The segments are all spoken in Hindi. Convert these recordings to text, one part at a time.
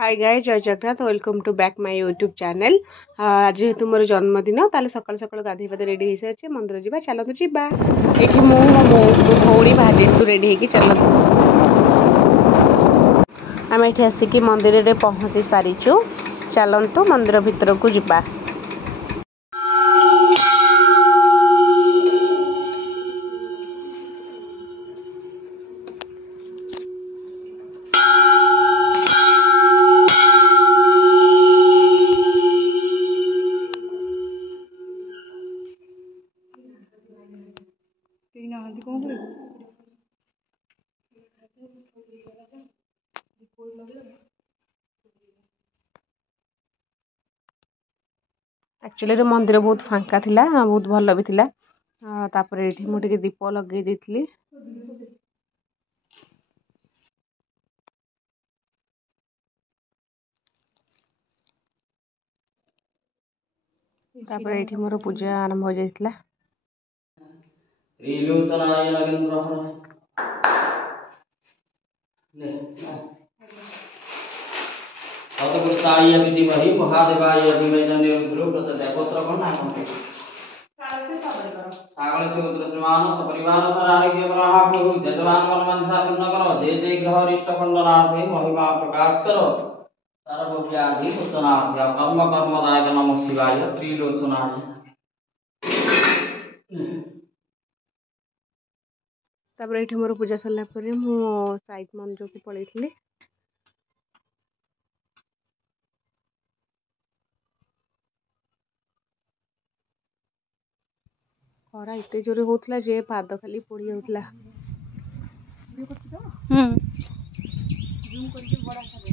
हाय गाइस, जय Jagannath. Welcome to back my YouTube channel. आज जेहेतु मोर जन्मदिन ताले सकाल सकाल गाधे पाधे रेडी हो सारी मंदिर जावा। चलतु जीवा। ये मो भौणी भाजी रेडी होगी। चलतु आम ये आसिक मंदिर में पहुँची सारीचु। चलतु मंदिर भितर को जीवा। एक्चुअली मंदिर बहुत फांका थिला, बहुत भल भी थिला। तापर ये मुझे दीप लगे देती। तापर ये मोर पूजा आरंभ हो जाइतिला। कर्म कर्मदायक नमः शिवाय त्रिलोचनाय। तापर ये मोर पूजा सरला परे मु साइड मंदिर को पळेइथिली। खरा एते जोरे होतला जे पाद खाली पोड़ी जाउतला। जूम करके बड़ा करे।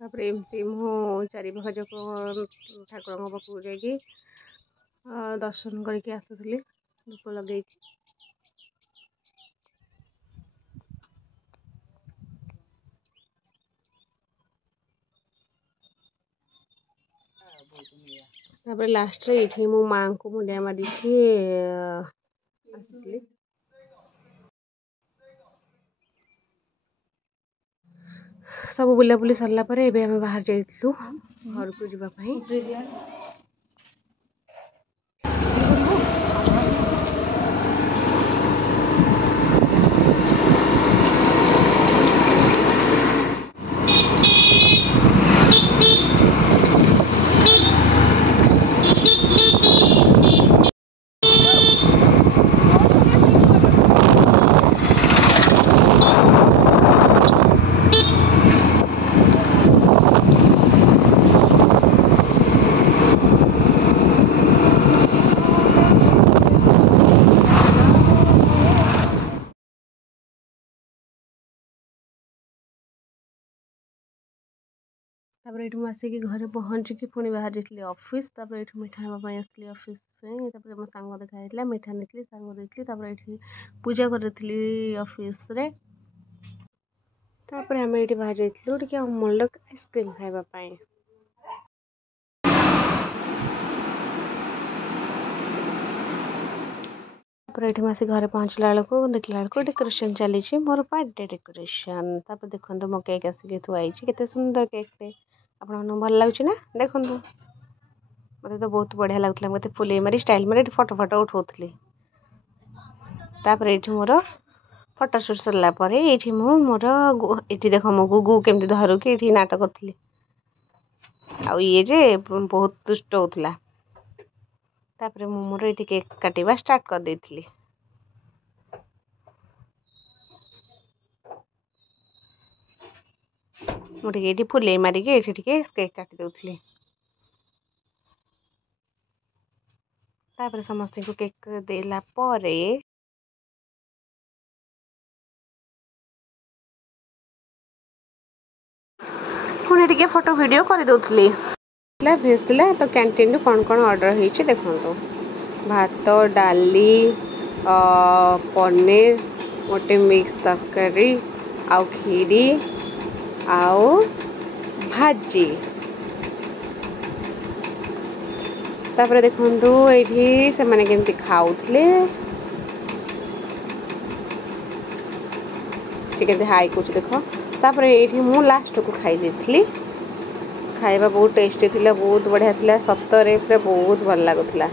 तापर एमती मु चारि पाख जक ठाकुर पाखक जाकि दर्शन करके आसुली। धूप लगे तापर लास्ट रे ये मो माँ को मुंडिया मारी आसली। सब बुला बुली सरला परे एबे हम बाहर जाइतलु घर को जीवा पई। तापर ये आसिक घरे पहुँचिकी पुणी बाहर जाइए ऑफिस। तापर ये मिठा हाँवाई आसली ऑफिस में। तापर मो सांग देखा मिठा नहीं सांग देती। तापर ये पूजा करी ऑफिस रे। तापर आम ये बाहर जाइलु टे अमूल्य आइसक्रीम खाइबापी। तापर ये आसिक घरे पहुँचला बेलू देखला बेलू डेकोरेशन चली मोर बर्थडे डेकोरेशन। तापर देखो मो केक आसिक थुआई केते सुंदर केक। आपन भल लगुच ना देखु। मत तो बहुत बढ़िया लगुला। मत फुले मारी स्टाइल मारी फोटो फोटो उठाऊली। तापर ये मोर फोटो शूट सरला परे ये मोर ये देख मो गुगु केमती धरू कि नाटक करी। आ ये जे बहुत दुष्ट होता। तापर मोर ये केक काटिबा स्टार्ट कर देइथिली। मुझे ये फुले मारिक ये केक काटी दउथली। तापर समस्त को केक देला परे पुणी टिके फोटो वीडियो कर दउथली। भेज तो कैंटीन कौन कौन ऑर्डर होइछि देखंतु। भात डाली पनीर गोटे मिक्स तरकारी आउ खीरी आउ भाजी। तापर देखंतु एठी से माने केमती खाउथले। से के हाई कुछ देख तापर ये मु लास्ट को खाई देथली खाइबा बहुत टेस्टी थिला बहुत बढ़िया थिला सतरे पूरा बहुत भल लागुथिला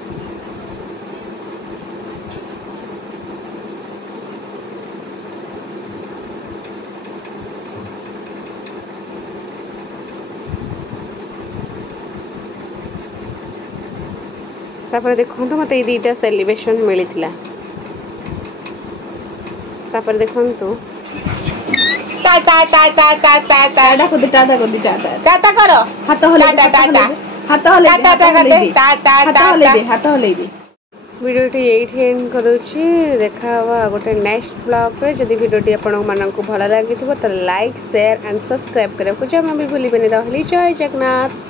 तापर देखंतु मते ए दीटा सेलिब्रेशन मिलिथिला तापर देखंतु टा टा टा टा टा टा टा को टा टा करो हाथ हले टा टा टा हाथ हले टा टा टा टा टा हाथ हले दे वीडियो टी एठी एंड करूची देखावा गोटे नेक्स्ट ब्लॉग रे जदी वीडियो टी आपन मानन को भला लागिथिबो त लाइक शेयर एंड सब्सक्राइब करे को जमा भी भूलिबेनी रहली जय जगन्नाथ।